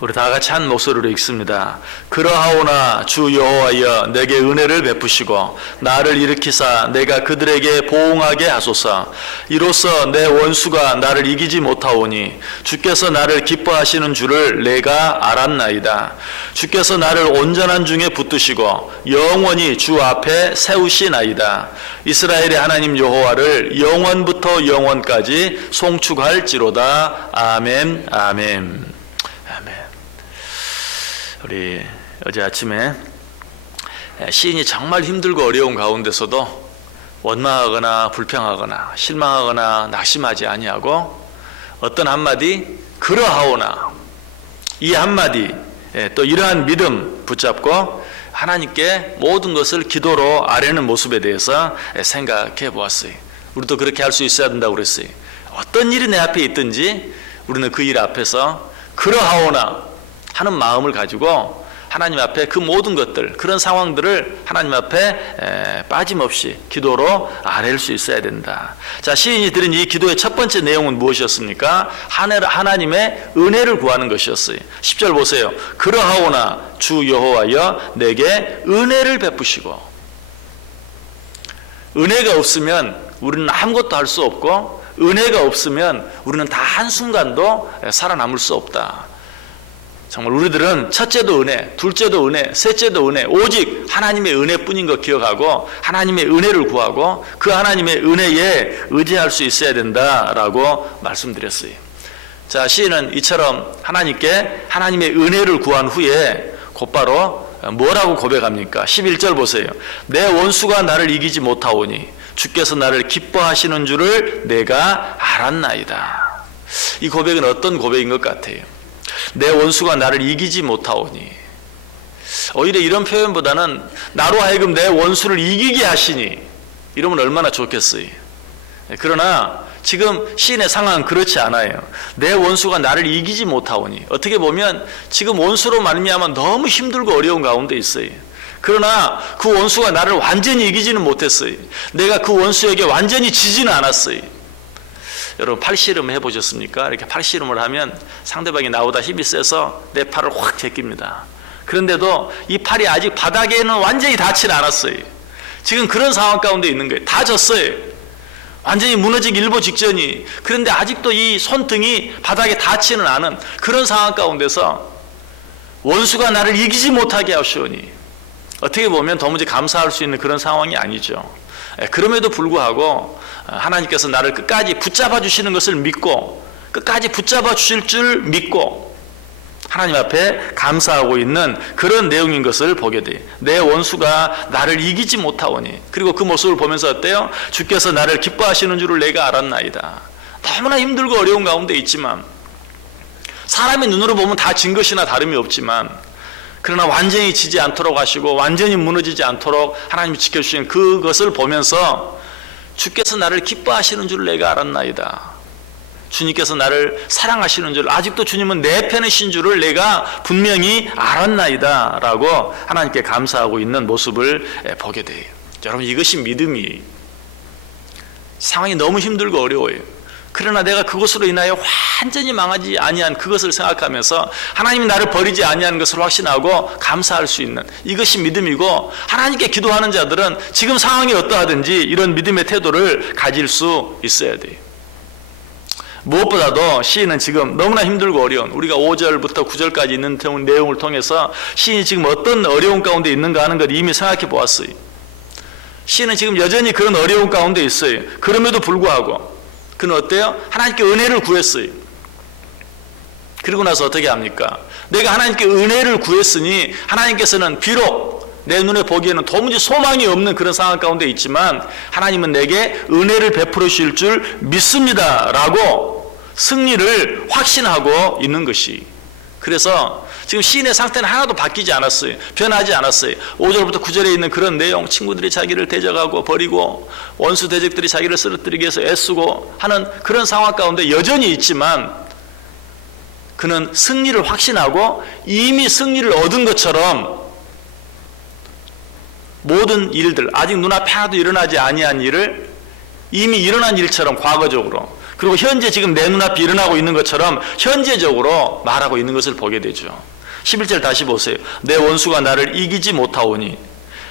우리 다 같이 한 목소리로 읽습니다. 그러하오나 주 여호와여 내게 은혜를 베푸시고 나를 일으키사 내가 그들에게 보응하게 하소서. 이로써 내 원수가 나를 이기지 못하오니 주께서 나를 기뻐하시는 줄을 내가 알았나이다. 주께서 나를 온전한 중에 붙드시고 영원히 주 앞에 세우시나이다. 이스라엘의 하나님 여호와를 영원부터 영원까지 송축할지로다. 아멘. 아멘. 우리 어제 아침에 시인이 정말 힘들고 어려운 가운데서도 원망하거나 불평하거나 실망하거나 낙심하지 아니하고 어떤 한마디 그러하오나 이 한마디 또 이러한 믿음 붙잡고 하나님께 모든 것을 기도로 아뢰는 모습에 대해서 생각해 보았어요. 우리도 그렇게 할 수 있어야 된다고 그랬어요. 어떤 일이 내 앞에 있든지 우리는 그 일 앞에서 그러하오나 하는 마음을 가지고 하나님 앞에 그 모든 것들, 그런 상황들을 하나님 앞에 빠짐없이 기도로 아뢰일 수 있어야 된다. 자, 시인이 드린 이 기도의 첫 번째 내용은 무엇이었습니까? 하나님의 은혜를 구하는 것이었어요. 10절 보세요. 그러하오나 주 여호와여 내게 은혜를 베푸시고. 은혜가 없으면 우리는 아무것도 할 수 없고, 은혜가 없으면 우리는 다 한순간도 살아남을 수 없다. 정말 우리들은 첫째도 은혜, 둘째도 은혜, 셋째도 은혜, 오직 하나님의 은혜뿐인 것 기억하고 하나님의 은혜를 구하고 그 하나님의 은혜에 의지할 수 있어야 된다라고 말씀드렸어요. 자, 시인은 이처럼 하나님께 하나님의 은혜를 구한 후에 곧바로 뭐라고 고백합니까? 11절 보세요. 내 원수가 나를 이기지 못하오니 주께서 나를 기뻐하시는 줄을 내가 알았나이다. 이 고백은 어떤 고백인 것 같아요? 내 원수가 나를 이기지 못하오니. 오히려 이런 표현보다는 나로 하여금 내 원수를 이기게 하시니, 이러면 얼마나 좋겠어요. 그러나 지금 시인의 상황은 그렇지 않아요. 내 원수가 나를 이기지 못하오니. 어떻게 보면 지금 원수로 말미암아 너무 힘들고 어려운 가운데 있어요. 그러나 그 원수가 나를 완전히 이기지는 못했어요. 내가 그 원수에게 완전히 지지는 않았어요. 여러분 팔씨름 해보셨습니까? 이렇게 팔씨름을 하면 상대방이 나보다 힘이 세서 내 팔을 확 제낍니다. 그런데도 이 팔이 아직 바닥에는 완전히 닿지는 않았어요. 지금 그런 상황 가운데 있는 거예요. 다 졌어요. 완전히 무너지기 일보 직전이. 그런데 아직도 이 손등이 바닥에 닿지는 않은 그런 상황 가운데서 원수가 나를 이기지 못하게 하시오니, 어떻게 보면 도무지 감사할 수 있는 그런 상황이 아니죠. 그럼에도 불구하고 하나님께서 나를 끝까지 붙잡아 주시는 것을 믿고 끝까지 붙잡아 주실 줄 믿고 하나님 앞에 감사하고 있는 그런 내용인 것을 보게 돼요. 내 원수가 나를 이기지 못하오니. 그리고 그 모습을 보면서 어때요? 주께서 나를 기뻐하시는 줄을 내가 알았나이다. 너무나 힘들고 어려운 가운데 있지만, 사람의 눈으로 보면 다 진 것이나 다름이 없지만, 그러나 완전히 지지 않도록 하시고 완전히 무너지지 않도록 하나님이 지켜주신 그것을 보면서 주께서 나를 기뻐하시는 줄 내가 알았나이다. 주님께서 나를 사랑하시는 줄, 아직도 주님은 내 편이신 줄을 내가 분명히 알았나이다 라고 하나님께 감사하고 있는 모습을 보게 돼요. 여러분, 이것이 믿음이에요. 상황이 너무 힘들고 어려워요. 그러나 내가 그것으로 인하여 완전히 망하지 아니한 그것을 생각하면서 하나님이 나를 버리지 아니한 것을 확신하고 감사할 수 있는, 이것이 믿음이고, 하나님께 기도하는 자들은 지금 상황이 어떠하든지 이런 믿음의 태도를 가질 수 있어야 돼요. 무엇보다도 시인은 지금 너무나 힘들고 어려운, 우리가 5절부터 9절까지 있는 내용을 통해서 시인이 지금 어떤 어려운 가운데 있는가 하는 걸 이미 생각해 보았어요. 시인은 지금 여전히 그런 어려운 가운데 있어요. 그럼에도 불구하고 그는 어때요? 하나님께 은혜를 구했어요. 그리고 나서 어떻게 합니까? 내가 하나님께 은혜를 구했으니 하나님께서는 비록 내 눈에 보기에는 도무지 소망이 없는 그런 상황 가운데 있지만 하나님은 내게 은혜를 베풀어 주실 줄 믿습니다 라고 승리를 확신하고 있는 것이. 그래서 지금 시인의 상태는 하나도 바뀌지 않았어요. 변하지 않았어요. 5절부터 9절에 있는 그런 내용, 친구들이 자기를 대적하고 버리고 원수 대적들이 자기를 쓰러뜨리기 위해서 애쓰고 하는 그런 상황 가운데 여전히 있지만, 그는 승리를 확신하고 이미 승리를 얻은 것처럼 모든 일들, 아직 눈앞에 하나도 일어나지 아니한 일을 이미 일어난 일처럼 과거적으로 그리고 현재 지금 내 눈앞에 일어나고 있는 것처럼 현재적으로 말하고 있는 것을 보게 되죠. 11절 다시 보세요. 내 원수가 나를 이기지 못하오니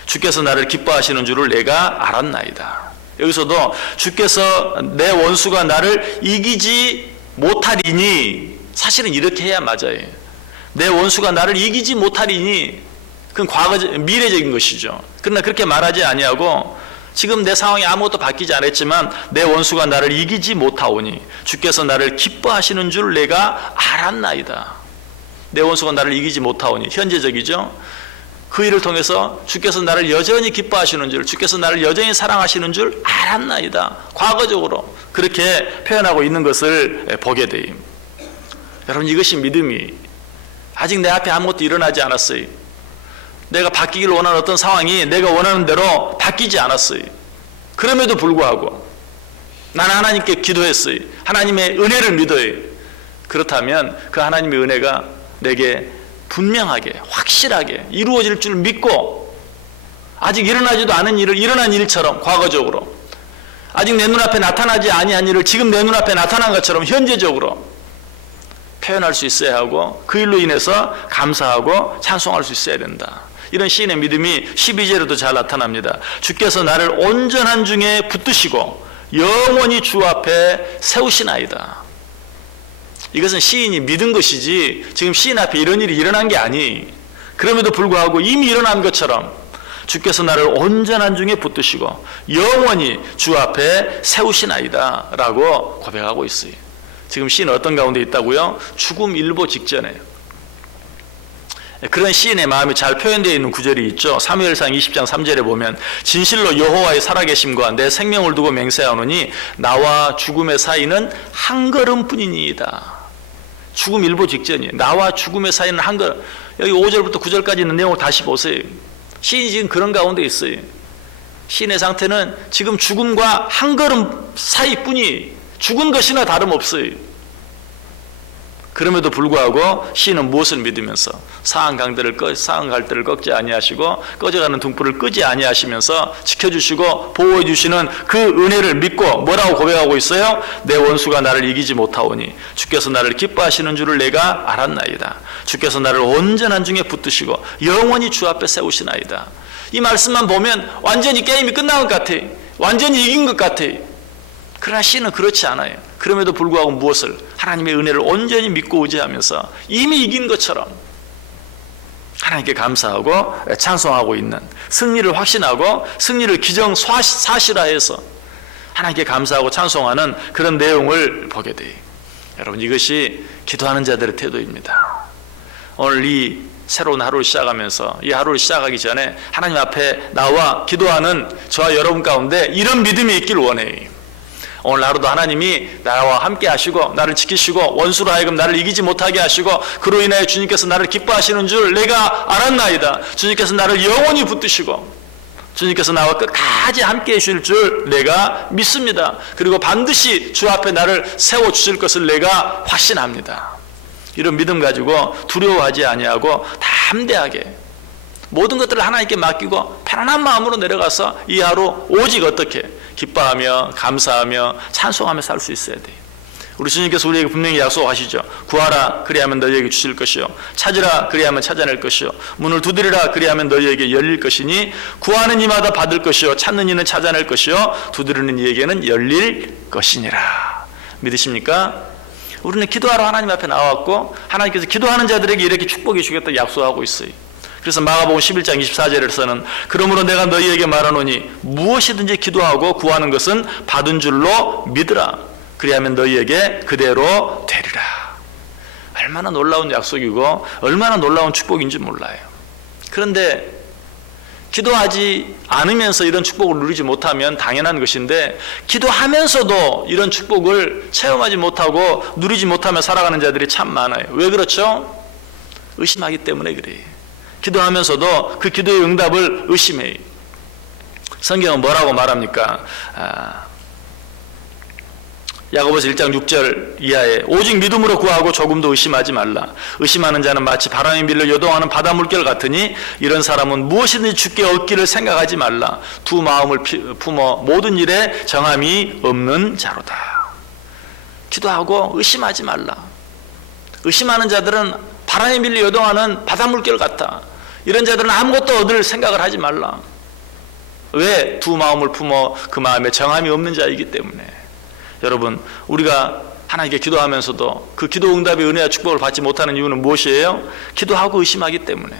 주께서 나를 기뻐하시는 줄을 내가 알았나이다. 여기서도 주께서 내 원수가 나를 이기지 못하리니, 사실은 이렇게 해야 맞아요. 내 원수가 나를 이기지 못하리니, 그건 미래적인 것이죠. 그러나 그렇게 말하지 아니하고 지금 내 상황이 아무것도 바뀌지 않았지만 내 원수가 나를 이기지 못하오니 주께서 나를 기뻐하시는 줄 내가 알았나이다. 내 원수가 나를 이기지 못하오니, 현재적이죠. 그 일을 통해서 주께서 나를 여전히 기뻐하시는 줄, 주께서 나를 여전히 사랑하시는 줄 알았나이다. 과거적으로 그렇게 표현하고 있는 것을 보게 돼요. 여러분, 이것이 믿음이, 아직 내 앞에 아무것도 일어나지 않았어요. 내가 바뀌기를 원하는 어떤 상황이 내가 원하는 대로 바뀌지 않았어요. 그럼에도 불구하고 나는 하나님께 기도했어요. 하나님의 은혜를 믿어요. 그렇다면 그 하나님의 은혜가 내게 분명하게, 확실하게 이루어질 줄 믿고, 아직 일어나지도 않은 일을 일어난 일처럼 과거적으로, 아직 내 눈앞에 나타나지 아니한 일을 지금 내 눈앞에 나타난 것처럼 현재적으로 표현할 수 있어야 하고, 그 일로 인해서 감사하고 찬송할 수 있어야 된다. 이런 시인의 믿음이 12절에도 잘 나타납니다. 주께서 나를 온전한 중에 붙드시고 영원히 주 앞에 세우시나이다. 이것은 시인이 믿은 것이지 지금 시인 앞에 이런 일이 일어난 게 아니. 그럼에도 불구하고 이미 일어난 것처럼 주께서 나를 온전한 중에 붙드시고 영원히 주 앞에 세우시나이다 라고 고백하고 있어요. 지금 시인은 어떤 가운데 있다고요? 죽음 일보 직전에. 그런 시인의 마음이 잘 표현되어 있는 구절이 있죠. 사무엘상 20장 3절에 보면 진실로 여호와의 살아계심과 내 생명을 두고 맹세하노니 나와 죽음의 사이는 한 걸음뿐이니이다. 죽음 일보 직전이에요. 나와 죽음의 사이는 한 걸음. 여기 5절부터 9절까지 있는 내용을 다시 보세요. 시인이 지금 그런 가운데 있어요. 시인의 상태는 지금 죽음과 한 걸음 사이뿐이, 죽은 것이나 다름없어요. 그럼에도 불구하고 시인은 무엇을 믿으면서 상한 갈대를 꺾지 아니하시고 꺼져가는 등불을 끄지 아니하시면서 지켜주시고 보호해 주시는 그 은혜를 믿고 뭐라고 고백하고 있어요? 내 원수가 나를 이기지 못하오니 주께서 나를 기뻐하시는 줄을 내가 알았나이다. 주께서 나를 온전한 중에 붙드시고 영원히 주 앞에 세우시나이다. 이 말씀만 보면 완전히 게임이 끝난 것 같아. 완전히 이긴 것 같아. 그러나 시인은 그렇지 않아요. 그럼에도 불구하고 무엇을? 하나님의 은혜를 온전히 믿고 의지하면서 이미 이긴 것처럼 하나님께 감사하고 찬송하고 있는, 승리를 확신하고 승리를 기정사실화해서 하나님께 감사하고 찬송하는 그런 내용을 보게 돼요. 여러분, 이것이 기도하는 자들의 태도입니다. 오늘 이 새로운 하루를 시작하면서, 이 하루를 시작하기 전에 하나님 앞에 나와 기도하는 저와 여러분 가운데 이런 믿음이 있길 원해요. 오늘 하루도 하나님이 나와 함께 하시고 나를 지키시고 원수로 하여금 나를 이기지 못하게 하시고 그로 인하여 주님께서 나를 기뻐하시는 줄 내가 알았나이다. 주님께서 나를 영원히 붙드시고 주님께서 나와 끝까지 함께 해주실 줄 내가 믿습니다. 그리고 반드시 주 앞에 나를 세워주실 것을 내가 확신합니다. 이런 믿음 가지고 두려워하지 아니하고 담대하게 모든 것들을 하나님께 맡기고 편안한 마음으로 내려가서 이 하루 오직 어떻게 기뻐하며 감사하며 찬송하며 살 수 있어야 돼요. 우리 주님께서 우리에게 분명히 약속하시죠. 구하라 그리하면 너희에게 주실 것이요 찾으라 그리하면 찾아낼 것이요 문을 두드리라 그리하면 너희에게 열릴 것이니 구하는 이마다 받을 것이요 찾는 이는 찾아낼 것이요 두드리는 이에게는 열릴 것이니라. 믿으십니까? 우리는 기도하러 하나님 앞에 나왔고 하나님께서 기도하는 자들에게 이렇게 축복해 주겠다고 약속하고 있어요. 그래서 마가복음 11장 24절에서는 그러므로 내가 너희에게 말하노니 무엇이든지 기도하고 구하는 것은 받은 줄로 믿으라. 그리하면 너희에게 그대로 되리라. 얼마나 놀라운 약속이고 얼마나 놀라운 축복인지 몰라요. 그런데 기도하지 않으면서 이런 축복을 누리지 못하면 당연한 것인데 기도하면서도 이런 축복을 체험하지 못하고 누리지 못하며 살아가는 자들이 참 많아요. 왜 그렇죠? 의심하기 때문에 그래요. 기도하면서도 그 기도의 응답을 의심해요. 성경은 뭐라고 말합니까? 야고보서 1장 6절 이하에 오직 믿음으로 구하고 조금도 의심하지 말라. 의심하는 자는 마치 바람에 밀려 요동하는 바다 물결 같으니 이런 사람은 무엇이든지 주께 얻기를 생각하지 말라. 두 마음을 품어 모든 일에 정함이 없는 자로다. 기도하고 의심하지 말라. 의심하는 자들은 바람에 밀려 요동하는 바닷물결 같아. 이런 자들은 아무것도 얻을 생각을 하지 말라. 왜? 두 마음을 품어 그 마음에 정함이 없는 자이기 때문에. 여러분, 우리가 하나님께 기도하면서도 그 기도 응답의 은혜와 축복을 받지 못하는 이유는 무엇이에요? 기도하고 의심하기 때문에.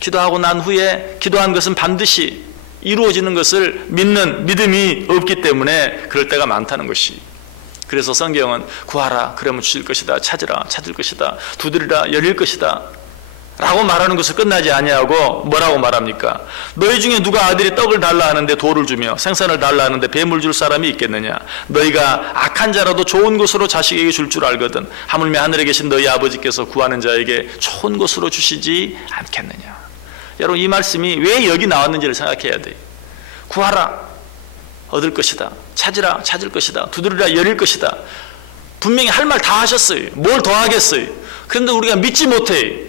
기도하고 난 후에 기도한 것은 반드시 이루어지는 것을 믿는 믿음이 없기 때문에 그럴 때가 많다는 것이. 그래서 성경은 구하라 그러면 주실 것이다, 찾으라 찾을 것이다, 두드리라 열릴 것이다 라고 말하는 것을 끝나지 아니하고 뭐라고 말합니까? 너희 중에 누가 아들이 떡을 달라 하는데 돌을 주며 생선을 달라 하는데 뱀을 줄 사람이 있겠느냐? 너희가 악한 자라도 좋은 것으로 자식에게 줄 줄 알거든 하물며 하늘에 계신 너희 아버지께서 구하는 자에게 좋은 것으로 주시지 않겠느냐? 여러분, 이 말씀이 왜 여기 나왔는지를 생각해야 돼요. 구하라 얻을 것이다, 찾으라 찾을 것이다, 두드리라 열릴 것이다. 분명히 할 말 다 하셨어요. 뭘 더 하겠어요? 그런데 우리가 믿지 못해.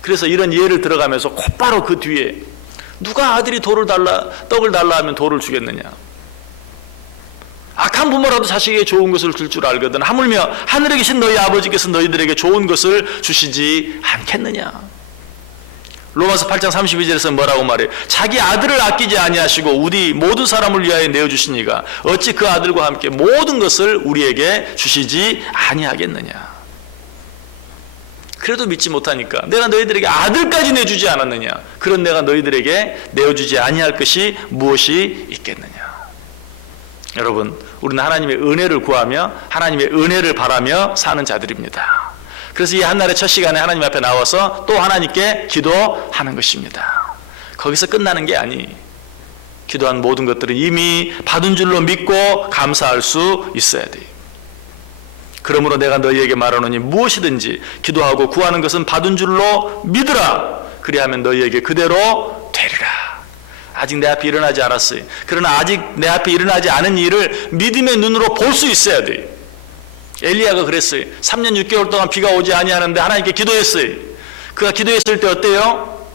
그래서 이런 예를 들어가면서 곧바로 그 뒤에 누가 아들이 떡을 달라 하면 돌을 주겠느냐? 악한 부모라도 자식에게 좋은 것을 줄 줄 알거든 하물며 하늘에 계신 너희 아버지께서 너희들에게 좋은 것을 주시지 않겠느냐? 로마서 8장 32절에서 뭐라고 말해요? 자기 아들을 아끼지 아니하시고 우리 모든 사람을 위하여 내어주시니가 어찌 그 아들과 함께 모든 것을 우리에게 주시지 아니하겠느냐? 그래도 믿지 못하니까 내가 너희들에게 아들까지 내주지 않았느냐? 그런 내가 너희들에게 내어주지 아니할 것이 무엇이 있겠느냐? 여러분, 우리는 하나님의 은혜를 구하며 하나님의 은혜를 바라며 사는 자들입니다. 그래서 이 한날의 첫 시간에 하나님 앞에 나와서 또 하나님께 기도하는 것입니다. 거기서 끝나는 게 아니. 기도한 모든 것들은 이미 받은 줄로 믿고 감사할 수 있어야 돼요. 그러므로 내가 너희에게 말하노니 무엇이든지 기도하고 구하는 것은 받은 줄로 믿으라. 그리하면 너희에게 그대로 되리라. 아직 내 앞에 일어나지 않았어요. 그러나 아직 내 앞에 일어나지 않은 일을 믿음의 눈으로 볼 수 있어야 돼요. 엘리야가 그랬어요. 3년 6개월 동안 비가 오지 아니하는데 하나님께 기도했어요. 그가 기도했을 때 어때요?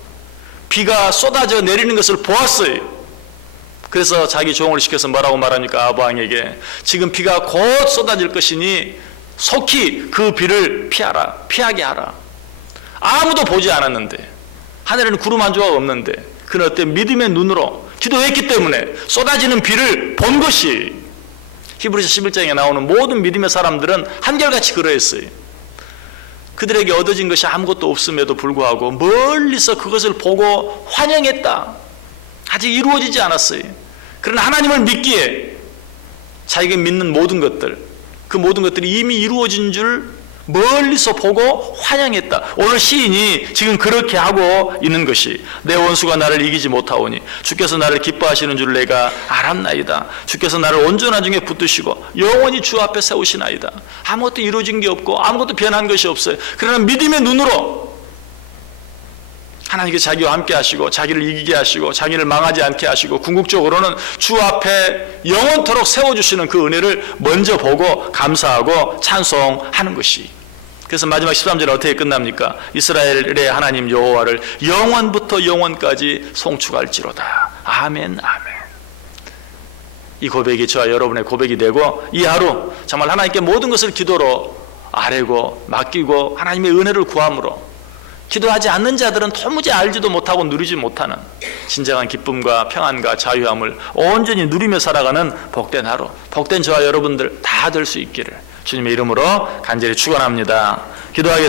비가 쏟아져 내리는 것을 보았어요. 그래서 자기 종을 시켜서 뭐라고 말합니까? 아합 왕에게 지금 비가 곧 쏟아질 것이니 속히 그 비를 피하게 하라. 아무도 보지 않았는데, 하늘에는 구름 한 조각 없는데 그는 어때? 믿음의 눈으로 기도했기 때문에 쏟아지는 비를 본 것이. 히브리서 11장에 나오는 모든 믿음의 사람들은 한결같이 그러했어요. 그들에게 얻어진 것이 아무것도 없음에도 불구하고 멀리서 그것을 보고 환영했다. 아직 이루어지지 않았어요. 그러나 하나님을 믿기에 자기가 믿는 모든 것들, 그 모든 것들이 이미 이루어진 줄 멀리서 보고 환영했다. 오늘 시인이 지금 그렇게 하고 있는 것이 내 원수가 나를 이기지 못하오니 주께서 나를 기뻐하시는 줄 내가 알았나이다. 주께서 나를 온전한 중에 붙드시고 영원히 주 앞에 세우시나이다. 아무것도 이루어진 게 없고 아무것도 변한 것이 없어요. 그러나 믿음의 눈으로 하나님께 자기와 함께 하시고 자기를 이기게 하시고 자기를 망하지 않게 하시고 궁극적으로는 주 앞에 영원토록 세워주시는 그 은혜를 먼저 보고 감사하고 찬송하는 것이. 그래서 마지막 13절은 어떻게 끝납니까? 이스라엘의 하나님 여호와를 영원부터 영원까지 송축할지로다. 아멘, 아멘. 이 고백이 저와 여러분의 고백이 되고 이 하루 정말 하나님께 모든 것을 기도로 아뢰고 맡기고 하나님의 은혜를 구함으로 기도하지 않는 자들은 도무지 알지도 못하고 누리지 못하는 진정한 기쁨과 평안과 자유함을 온전히 누리며 살아가는 복된 하루, 복된 저와 여러분들 다 될 수 있기를 주님의 이름으로 간절히 축원합니다. 기도하겠습니다.